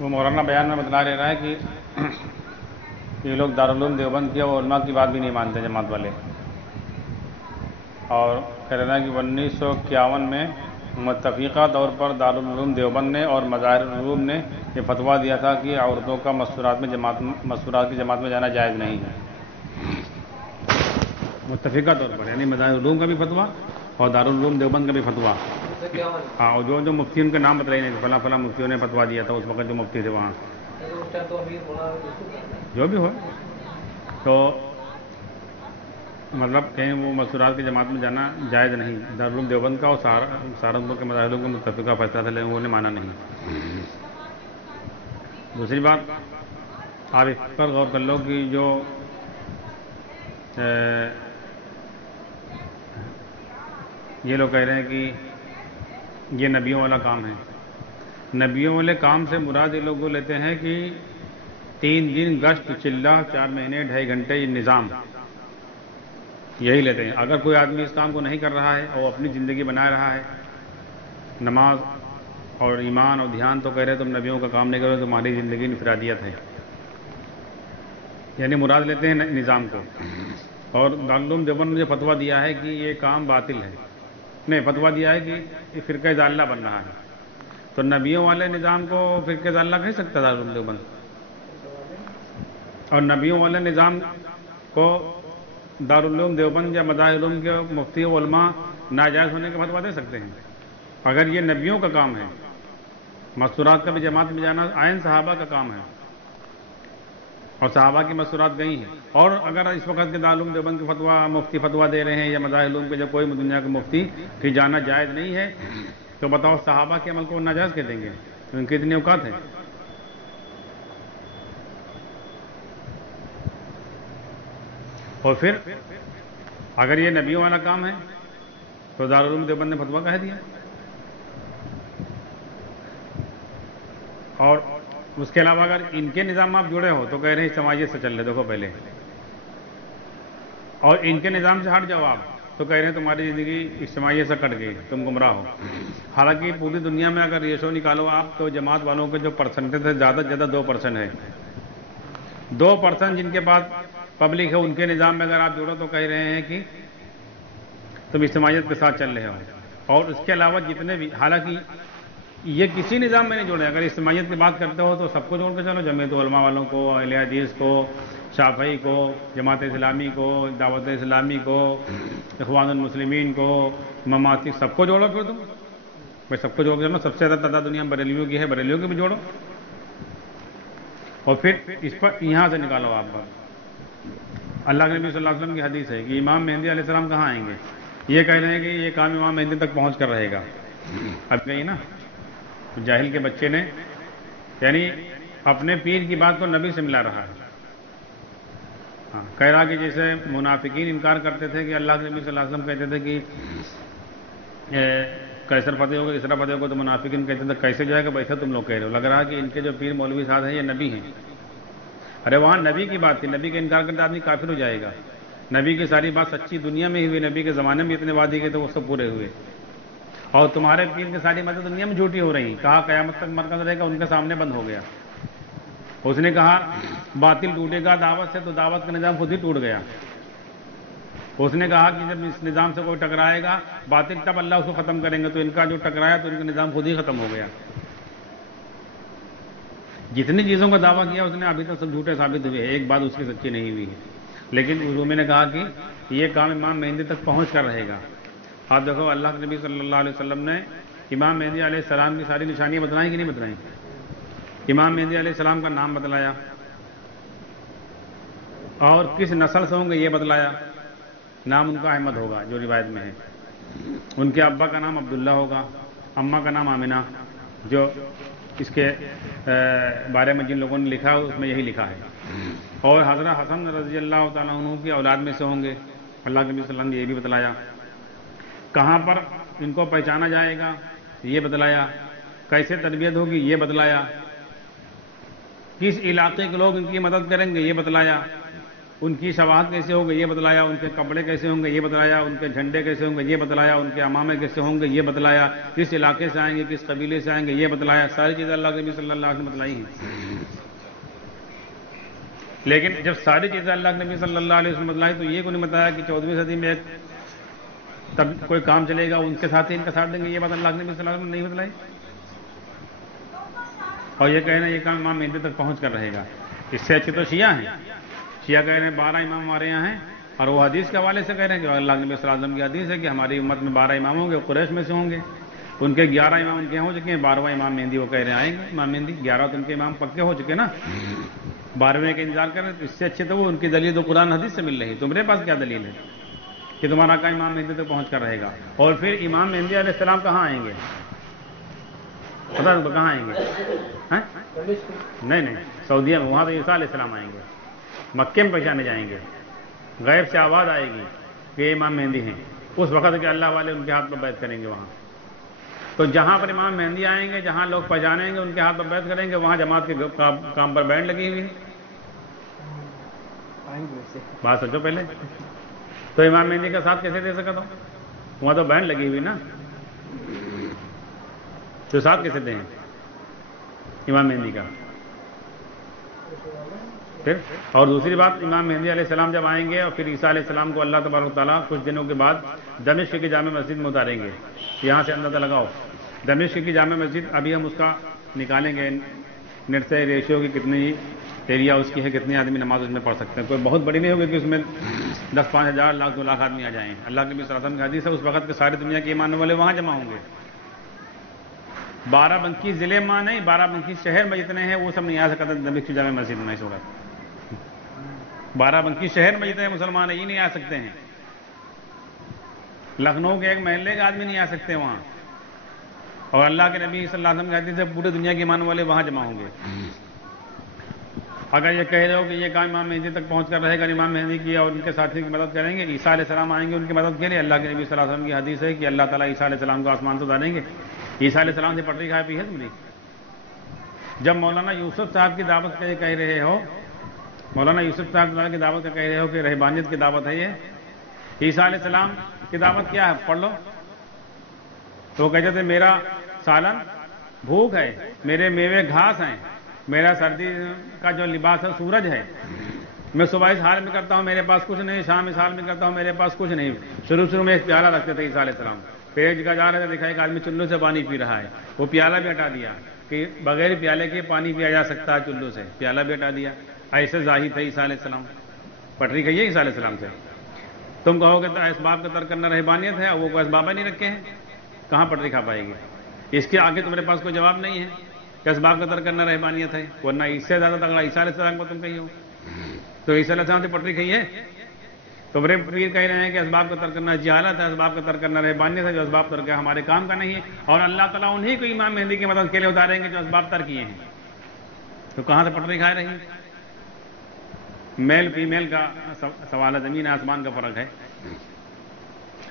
وہ مولانا بیان میں بتلا رہا ہے کہ یہ لوگ دارالعلوم دیوبند کی اور علماء کی بات بھی نہیں مانتے جماعت والے، اور کہہ رہا ہے کہ 1951 میں متفقہ طور پر دارالعلوم دیوبند نے اور مظاہر العلوم نے یہ فتویٰ دیا تھا کہ عورتوں کا مستورات کی جماعت میں جانا جائز نہیں ہے، متفقہ طور پر، یعنی مظاہر العلوم کا بھی فتویٰ اور دارالعلوم دیوبند کا بھی فتویٰ۔ ہاں، اور جو مفتی ان کے نام بتائے نہیں، فلاں فلاں مفتیوں نے فتویٰ دیا تھا اس وقت جو مفتی تھے وہاں، جو بھی ہو، تو مطلب کہیں وہ مستورات کی جماعت میں جانا جائز نہیں۔ دارالعلوم دیوبند کا اور سہارنپور کے مظاہر العلوم کا متفقہ فیصلہ تھا، لیکن وہ نے مانا نہیں۔ دوسری بات، آپ اس پر غور کر لو کہ جو یہ لوگ کہہ رہے ہیں کہ یہ نبیوں والا کام ہے، نبیوں والے کام سے مراد یہ لوگ لیتے ہیں کہ 3 دن گشت، چلہ، 4 مہینے، 2.5 گھنٹے، یہ نظام، یہی لیتے ہیں۔ اگر کوئی آدمی اس کام کو نہیں کر رہا ہے اور اپنی زندگی بنا رہا ہے، نماز اور ایمان اور دھیان، تو کہہ رہے تم نبیوں کا کام نہیں کرو، تمہاری زندگی انفرادیت ہے، یعنی مراد لیتے ہیں نظام کو۔ اور دارالعلوم دیوبند نے جو فتویٰ دیا ہے کہ یہ کام باطل ہے، نہیں، فتویٰ دیا ہے کہ یہ فرقہ ضالہ بن رہا ہے، تو نبیوں والے نظام کو فرقہ ضالہ کہہ سکتا ہے دارالعلوم دیوبند؟ اور نبیوں والے نظام کو دارالعلوم دیوبند یا مظاہر العلوم کے مفتی و علماء ناجائز ہونے کا فتویٰ دے سکتے ہیں؟ اگر یہ نبیوں کا کام ہے، مستورات کا بھی جماعت میں جانا عین صحابہ کا کام ہے، اور صحابہ کی مستورات گئی ہیں، اور اگر اس وقت کے دارالعلوم دیوبند کے مفتی فتویٰ دے رہے ہیں یا مظاہر العلوم کے جو کوئی دنیا کے مفتی کہ جانا جائز نہیں ہے، تو بتاؤ صحابہ کے عمل کو ناجائز کہہ دیں گے؟ ان کی اتنی اوقات ہے؟ اور پھر اگر یہ نبیوں والا کام ہے تو دارالعلوم دیوبند نے فتویٰ کہہ دیا، اور اس کے علاوہ اگر ان کے نظام آپ جڑے ہو تو کہہ رہے ہیں اجتماعیت سے چل رہے، دیکھو پہلے، اور ان کے نظام سے ہٹ جاؤ آپ تو کہہ رہے ہیں تمہاری زندگی اجتماعیت سے کٹ گئی، تم گمراہ ہو۔ حالانکہ پوری دنیا میں اگر ریشو نکالو آپ تو جماعت والوں کے جو پرسنٹیج ہے زیادہ سے زیادہ 2% ہے، 2% جن کے پاس پبلک ہے ان کے نظام میں اگر آپ جڑو تو کہہ رہے ہیں کہ تم اجتماعیت کے ساتھ چل رہے ہو۔ اور اس کے علاوہ جتنے بھی، حالانکہ یہ کسی نظام میں نہیں جوڑے، اگر اجتماعیت کی بات کرتے ہو تو سب کو جوڑ کے چلو، جمعیت علماء والوں کو، اہل حدیث کو، شافعی کو، جماعت اسلامی کو، دعوت اسلامی کو، اخوان المسلمین کو، مماثل، سب کو جوڑو پھر تم بھائی، سب کو جوڑ کے چلو۔ سب سے زیادہ تعداد دنیا میں بریلیوں کی ہے، بریلیوں کی بھی جوڑو، اور پھر اس پر یہاں سے نکالو آپ بات۔ اللہ کے نبی صلی اللہ علیہ وسلم کی حدیث ہے کہ امام مہدی علیہ السلام کہاں آئیں گے؟ یہ کہہ رہے ہیں کہ یہ کام امام مہدی تک پہنچ کر رہے گا۔ اب کہیں نا جاہل کے بچے نے، یعنی اپنے پیر کی بات کو نبی سے ملا رہا ہے۔ ہاں، کہہ رہا کہ جیسے منافقین انکار کرتے تھے کہ اللہ کے نبی صلی اللہ علیہ وسلم کہتے تھے کہ کیسر فتح ہوگا، اسرا فتح ہوگا، تو منافقین کہتے تھے کیسے جائے گا؟ ویسے تم لوگ کہہ رہے ہو، لگ رہا کہ ان کے جو پیر مولوی صاحب ہیں یہ نبی ہیں۔ ارے وہاں نبی کی بات تھی، نبی کا انکار کرتے آدمی کافر ہو جائے گا۔ نبی کی ساری بات سچی دنیا میں ہی ہوئی، نبی کے زمانے میں اتنے وعدے کے تھے وہ سب پورے ہوئے، اور تمہارے پیر کی ساری باتیں دنیا میں جھوٹی ہو رہی ہیں۔ کہا قیامت تک مرکز رہے گا، ان کے سامنے بند ہو گیا۔ اس نے کہا باطل ٹوٹے گا دعوت سے، تو دعوت کا نظام خود ہی ٹوٹ گیا۔ اس نے کہا کہ جب اس نظام سے کوئی ٹکرائے گا باطل تب اللہ اس کو ختم کریں گے، تو ان کا جو ٹکرایا تو ان کا نظام خود ہی ختم ہو گیا۔ جتنی چیزوں کا دعویٰ کیا اس نے ابھی تک سب جھوٹے ثابت ہوئے ہیں، ایک بات اس کی سچی نہیں ہوئی ہے۔ لیکن رومی نے کہا کہ یہ کام امام مہدی تک پہنچ کر رہے گا۔ آپ دیکھو اللہ کے نبی صلی اللہ علیہ وسلم نے امام مہدی علیہ السلام کی ساری نشانیاں بتلائیں کہ نہیں بتلائیں؟ امام مہدی علیہ السلام کا نام بتلایا، اور کس نسل سے ہوں گے یہ بتلایا۔ نام ان کا احمد ہوگا جو روایت میں ہے، ان کے ابا کا نام عبداللہ ہوگا، اماں کا نام آمنہ، جو اس کے بارے میں جن لوگوں نے لکھا اس میں یہی لکھا ہے، اور حضرت حسن رضی اللہ تعالیٰ عنہ کی اولاد میں سے ہوں گے، اللہ کے نبی صلی اللہ علیہ وسلم نے یہ بھی بتلایا۔ کہاں پر ان کو پہچانا جائے گا یہ بتلایا، کیسے تربیت ہوگی یہ بتلایا، کس علاقے کے لوگ ان کی مدد کریں گے یہ بتلایا، ان کی شواہد کیسے ہوں گے یہ بتلایا، ان کے کپڑے کیسے ہوں گے یہ بتلایا، ان کے جھنڈے کیسے ہوں گے یہ بتلایا، ان کے امامے کیسے ہوں گے یہ بتلایا، کس علاقے سے آئیں گے کس قبیلے سے آئیں گے یہ بتلایا، ساری چیزیں اللہ کے نبی صلی اللہ علیہ وسلم نے بتلائی ہیں۔ لیکن جب ساری چیزیں اللہ کے نبی صلی اللہ علیہ وسلم بتلائی تو یہ کو نہیں بتایا کہ 14ویں صدی میں تب کوئی کام چلے گا ان کے ساتھ ہی ان کا ساتھ دیں گے، یہ بات اللہ کے نبی صلی اللہ علیہ وسلم نے نہیں بتلائی، اور یہ کہنا یہ کام امام مہدی تک پہنچ کر رہے گا۔ اس سے اچھے تو شیعہ ہیں، شیعہ کہہ رہے ہیں 12 امام ہمارے یہاں ہیں، اور وہ حدیث کے حوالے سے کہہ رہے ہیں کہ اللہ کے نبی صلی اللہ علیہ وسلم کی حدیث ہے کہ ہماری امت میں 12 امام ہوں گے، قریش میں سے ہوں گے، ان کے 11 امام ان کے ہو چکے ہیں، 12واں امام مہدی وہ کہہ رہے ہیں آئیں گے، امام مہدی 11 تو ان کے امام پکے ہو چکے نا، 12ویں کا انتظار کر رہے ہیں۔ تو اس سے اچھے تو وہ ان کی دلیل تو قرآن حدیث سے مل رہی، تمہارے پاس کیا دلیل ہے کہ تمہارا کا امام مہدی تک پہنچ کر رہے گا؟ اور پھر امام مہدی علیہ السلام کہاں آئیں گے؟ پتہ نہیں کہاں آئیں گے؟ نہیں سعودیہ میں، وہاں تو عیسیٰ علیہ السلام آئیں گے، مکے میں پہچانے جائیں گے، غیب سے آواز آئے گی کہ یہ امام مہدی ہیں، اس وقت کے اللہ والے ان کے ہاتھ پر بیعت کریں گے وہاں۔ تو جہاں پر امام مہدی آئیں گے، جہاں لوگ پہچانیں گے ان کے ہاتھ پر بیعت کریں گے، وہاں جماعت کے کام پر بینڈ لگی ہوئی ہے۔ بات سوچو پہلے، تو امام مہدی کا ساتھ کیسے دے سکتا ہوں؟ وہاں تو بینڈ لگی ہوئی نا، تو ساتھ کیسے دیں امام مہدی کا؟ پھر اور دوسری بات، امام مہدی علیہ السلام جب آئیں گے اور پھر عیسیٰ علیہ السلام کو اللہ تبارک و تعالیٰ کچھ دنوں کے بعد دمشق کی جامع مسجد میں اتاریں گے۔ یہاں سے اندازہ لگاؤ، دمشق کی جامع مسجد ابھی ہم اس کا نکالیں گے نیٹ سے ریشیو کی کتنی ایریا اس کی ہے، کتنے آدمی نماز اس میں پڑھ سکتے ہیں، کوئی بہت بڑی نہیں ہوگی کہ اس میں 10-5 ہزار لاکھ 2 لاکھ آدمی آ جائیں۔ اللہ کے نبی صلی اللہ علیہ وسلم کی حدیث ہے اس وقت کے ساری دنیا کے ایمان والے وہاں جمع ہوں گے۔ 12 بنکی ضلع میں نہیں، 12 بنکی شہر میں جتنے ہیں وہ سب نہیں آ سکتے دمشق کی جامع مسجد میں اس وقت۔ 12 بنکی شہر میں جتنے مسلمان ہیں یہ نہیں آ سکتے ہیں، لکھنؤ کے ایک محلے کے آدمی نہیں آ سکتے وہاں، اور اللہ کے نبی صلی اللہ علیہ وسلم کی حدیث سے پورے دنیا کے ایمان والے وہاں جمع ہوں گے۔ اگر یہ کہہ رہے ہو کہ یہ کام امام مہدی تک پہنچ کر رہے گا، امام مہدی کی اور ان کے ساتھی کی مدد کریں گے، عیسیٰ علیہ السلام آئیں گے ان کی مدد کے لیے، اللہ کے نبی صلی اللہ علیہ وسلم کی حدیث ہے کہ اللہ تعالیٰ عیسیٰ علیہ السلام کو آسمان سے اتاریں گے۔ عیسیٰ علیہ السلام سے پٹری کھائے پی ہے تم نے؟ جب مولانا یوسف صاحب کی دعوت کے کہہ رہے ہو، مولانا یوسف صاحب کی دعوت کا کہہ رہے ہو کہ رہبانیت کی دعوت ہے یہ، عیسیٰ علیہ السلام کی دعوت کیا ہے پڑھ لو، تو وہ کہتے تھے میرا سالن بھوک ہے، میرے میوے گھاس ہیں، میرا سردی کا جو لباس ہے سورج ہے، میں صبح اس حال میں کرتا ہوں میرے پاس کچھ نہیں، شام اس حال میں کرتا ہوں میرے پاس کچھ نہیں۔ شروع میں ایک پیالہ رکھتے تھے عیسیٰ علیہ السلام، پیٹ کا جا رہا تھا، دکھا ایک آدمی چلو سے پانی پی رہا ہے، وہ پیالہ بھی ہٹا دیا کہ بغیر پیالے کے پانی پیا جا سکتا ہے چلو سے، پیالہ بھی ہٹا دیا۔ ایسے ظاہر تھے عیسیٰ علیہ السلام، پٹری کہیے عیسیٰ علیہ السلام سے۔ تم کہو گے تو اسباب کا ترک کرنا رہبانیت ہے، اور وہ کوئی اسباب نہیں رکھے ہیں، کہاں پٹری کھا پائے گی؟ اس کے آگے تمہارے پاس کوئی جواب نہیں ہے کہ اسباب کا ترک کرنا رہبانیت ہے، ورنہ اس سے زیادہ تگڑا عیسیٰ علیہ السلام کو تم کہی ہو، تو عیسیٰ علیہ السلام سے پٹری کھئی ہے؟ تمہارے پیر کہہ رہے ہیں کہ اسباب کا ترک کرنا جہالت ہے، اسباب کا ترک کرنا رہبانیت ہے، جو اسباب ترک ہے ہمارے کام کا نہیں ہے، اور اللہ تعالیٰ انہی کو امام مہدی کی مدد کے لیے اتاریں گے جو اسباب ترک کیے ہیں، تو کہاں سے پٹری کھائے رہی ہیں؟ میل فیمیل کا سوال ہے، زمین آسمان کا فرق ہے۔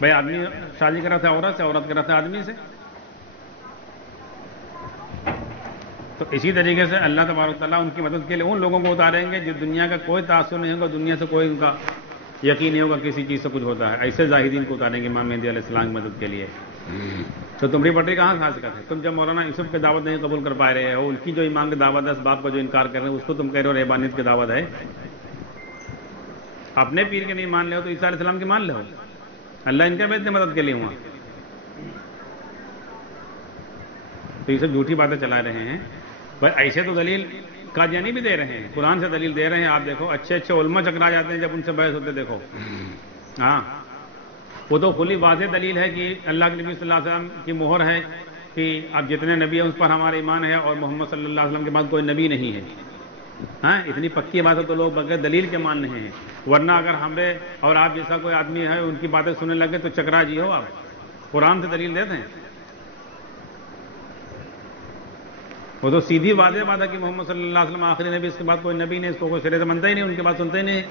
بھائی آدمی شادی کر رہا تھا عورت سے، عورت کر رہا تھا آدمی سے، تو اسی طریقے سے اللہ تبارک تعالیٰ ان کی مدد کے لیے ان لوگوں کو اتاریں گے جو دنیا کا کوئی تاثر نہیں ہوگا، دنیا سے کوئی ان کا یقین نہیں ہوگا کسی چیز سے کچھ ہوتا ہے، ایسے زاہدین کو اتاریں گے امام مہدی علیہ السلام کی مدد کے لیے۔ تو تمہاری پٹری کہاں کھا سکتے ہیں؟ تم جب مولانا یوسف کی دعوت نہیں قبول کر پا رہے ہو، ان کی جو امام کی دعوت ہے، اسباب کا جو انکار کر رہے ہیں، اس کو تم کہہ رہے ہو رہبانیت کی دعوت ہے۔ اپنے پیر کے نہیں مان لے ہو تو عیسیٰ علیہ السلام کی مان لے ہو، اللہ ان کے بیت مدد کے لیے ہوا، تو یہ سب جھوٹی باتیں چلا رہے ہیں۔ بھائی ایسے تو دلیل قادیانی بھی دے رہے ہیں، قرآن سے دلیل دے رہے ہیں، آپ دیکھو اچھے اچھے علماء چکرا جاتے ہیں جب ان سے بحث ہوتے دیکھو۔ ہاں وہ تو کھلی واضح دلیل ہے کہ اللہ کے نبی صلی اللہ علیہ وسلم کی مہر ہے کہ اب جتنے نبی ہیں اس پر ہمارا ایمان ہے، اور محمد صلی اللہ علیہ وسلم کے بعد کوئی نبی نہیں ہے۔ ہاں اتنی پکی بات ہے تو لوگ بغیر دلیل کے مان رہے ہیں، ورنہ اگر ہمیں اور آپ جیسا کوئی آدمی ہے ان کی باتیں سننے لگے تو چکرا جی ہو آپ، قرآن سے دلیل دیتے ہیں۔ وہ تو سیدھی واضح بات ہے کہ محمد صلی اللہ علیہ وسلم آخری نبی، اس کے بعد کوئی نبی نہیں، اس کو کوئی سرے سے منتا ہی نہیں، ان کے بات سنتے ہی نہیں،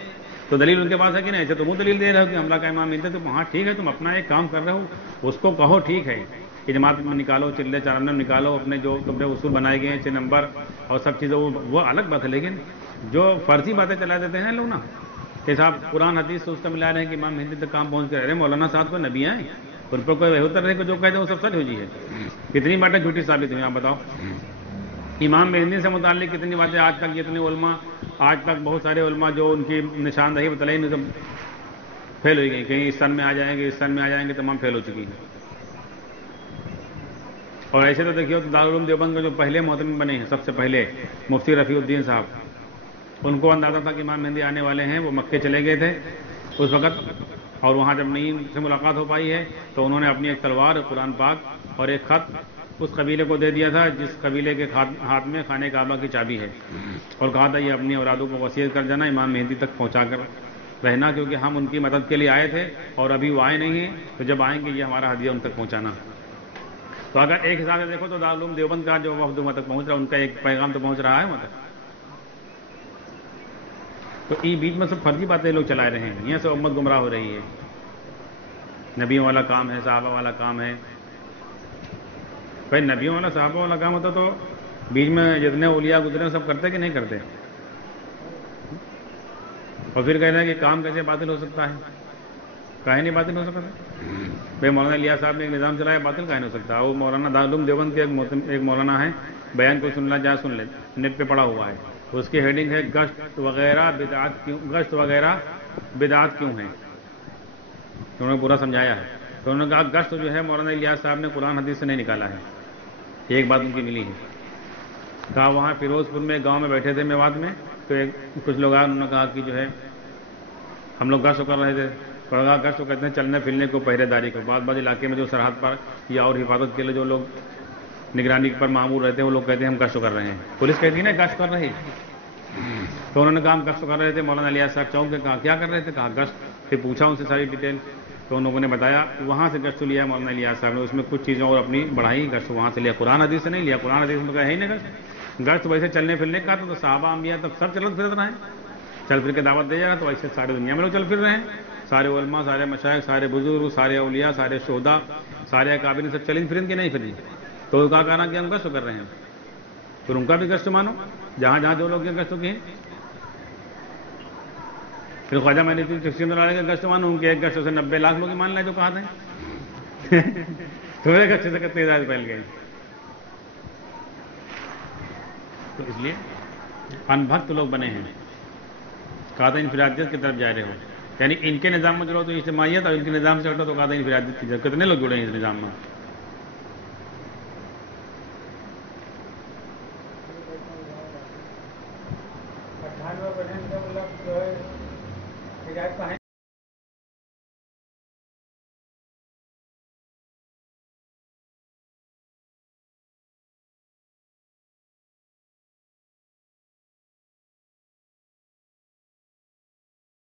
تو دلیل ان کے پاس ہے کہ نہیں؟ ایسے تم دلیل دے رہے ہو کہ حملہ کا امام ملتے، تو ہاں ٹھیک ہے، تم اپنا ایک کام کر رہے ہو اس کو کہو ٹھیک ہے کہ جماعت میں نکالو، چلے چارم نکالو، اپنے جو تمہارے اصول بنائے گئے ہیں 6 نمبر اور سب چیزیں، وہ الگ بات ہے، لیکن جو فرضی باتیں چلا دیتے ہیں لوگ نا، کہ صاحب قرآن حدیث سے اس کا ملا رہے ہیں کہ امام مہدی تک کام پہنچ کے رہ رہے ہیں، مولانا صاحب کو نبی ہیں، ان پر کوئی ہوتا رہے کہ جو کہتے ہیں وہ سب سچ ہو جی ہے. کتنی باتیں جھوٹی ثابت ہوئی آپ بتاؤ. امام مہدی سے متعلق کتنی باتیں آج تک جتنے علماء، آج تک بہت سارے علماء جو ان کی نشاندہی بتلائی نہیں سب فیل ہوئی گئی، کہیں اس سن میں آ جائیں گے، اس سن میں آ جائیں گے، تمام فیل ہو چکی ہیں. اور ایسے تو دیکھیے دارالعلوم دیوبند کے جو پہلے محتمم بنے ہیں، سب سے پہلے مفتی رفیع الدین صاحب، ان کو اندازہ تھا کہ امام مہدی آنے والے ہیں. وہ مکے چلے گئے تھے اس وقت، اور وہاں جب نعیم سے ملاقات ہو پائی ہے تو انہوں نے اپنی ایک تلوار، قرآن پاک اور ایک خط اس قبیلے کو دے دیا تھا جس قبیلے کے ہاتھ میں خانہ کعبہ کی چابی ہے، اور کہا تھا یہ اپنی اولادوں کو وصیت کر جانا امام مہدی تک پہنچا کر رہنا، کیونکہ ہم ان کی مدد کے لیے آئے تھے اور ابھی وہ آئے نہیں ہیں، تو جب آئیں گے یہ ہمارا ہدیہ ان تک پہنچانا. تو اگر ایک حساب سے دیکھو تو دارالعلوم دیوبند کا جو وفد وہاں تک پہنچ رہا ہے، ان کا ایک پیغام تو پہنچ رہا ہے وہاں تک. تو یہ بیچ میں سب فرضی باتیں لوگ چلا رہے ہیں، یہاں سے امت گمراہ ہو رہی ہے. نبیوں والا کام ہے، صحابہ والا کام ہے. بھائی نبیوں والا صحابہ والا کام ہوتا تو بیچ میں جتنے اولیاء گزرے سب کرتے کہ نہیں کرتے؟ اور پھر کہتے ہیں کہ کام کیسے باطل ہو سکتا ہے؟ کاہے نہیں باطل ہو سکتا؟ بھائی مولانا الیاس صاحب نے ایک نظام چلایا، باطل کاہے نہیں ہو سکتا؟ وہ مولانا دارالعلوم دیوبند کے ایک مولانا ہے، بیان کو سننا جا سن لیں، نیٹ پہ پڑا ہوا ہے. اس کی ہیڈنگ ہے گشت وغیرہ بدعات کیوں، گشت وغیرہ بدعات کیوں ہیں. انہوں نے پورا سمجھایا ہے. تو انہوں نے کہا گشت جو ہے مولانا الیاس صاحب نے قرآن حدیث سے نہیں نکالا ہے. ایک بات ان کی ملی ہے. کہا وہاں فیروز پور میں گاؤں میں بیٹھے تھے میوات میں، تو کچھ لوگ آئے، انہوں نے کہا کہ جو ہے ہم لوگ گشت کر رہے تھے. کہا گشت تو کہتے ہیں چلنے پھرنے کو، پہرے داری کو. بعض علاقے میں جو سرحد پر یا اور حفاظت کے لیے جو لوگ نگرانی پر معمور رہتے ہیں وہ لوگ کہتے ہیں ہم گشت کر رہے ہیں. پولیس کہتی ہے نا گشت کر رہے. تو انہوں نے کہا ہم گشت کر رہے تھے. مولانا الیاس صاحب چونک کے کہا کیا کر رہے تھے؟ کہا گشت. پھر پوچھا ان سے ساری ڈیٹیل، تو ان لوگوں نے بتایا وہاں سے گشت لیا مولانا الیاس صاحب نے، اس میں کچھ چیزیں اور اپنی بڑھائی. گشت وہاں سے لیا، قرآن حدیث سے نہیں لیا. قرآن حدیث میں کہا ہے ہی نہیں گشت. گشت ویسے چلنے پھرنے کا تو صحابہ انبیاء تب سب چلت پھرت رہے ہیں، چل پھر کے دعوت دے جائے گا. تو ایسے سارے دنیا میں لوگ چل پھر رہے ہیں، سارے علماء، سارے مشائخ، سارے بزرگ، سارے اولیاء، سارے شہداء، سارے اکابر سب چلیں پھریں کہ نہیں پھریں. تو کہا کہنا کہ ہم گشت کر رہے ہیں. پھر ان کا بھی گشت مانو، جہاں جہاں جو لوگ گشت کے ہیں. پھر خواجہ میں نے کے گشت مانو، ان کے ایک گشت سے 90 لاکھ لوگ مان لائے جو کہا تھے. تھوڑے گشت سے کتنی ہدایت پھیل گئی. تو اس لیے ان بھکت لوگ بنے ہیں، کہا تھا انفرادیت کی طرف جا رہے ہو. یعنی ان کے نظام میں چلو تو اجتماعیت، اور ان کے نظام سے ہٹو تو کہا تھا انفرادیت کی طرف. کتنے لوگ جڑے ہیں اس نظام میں؟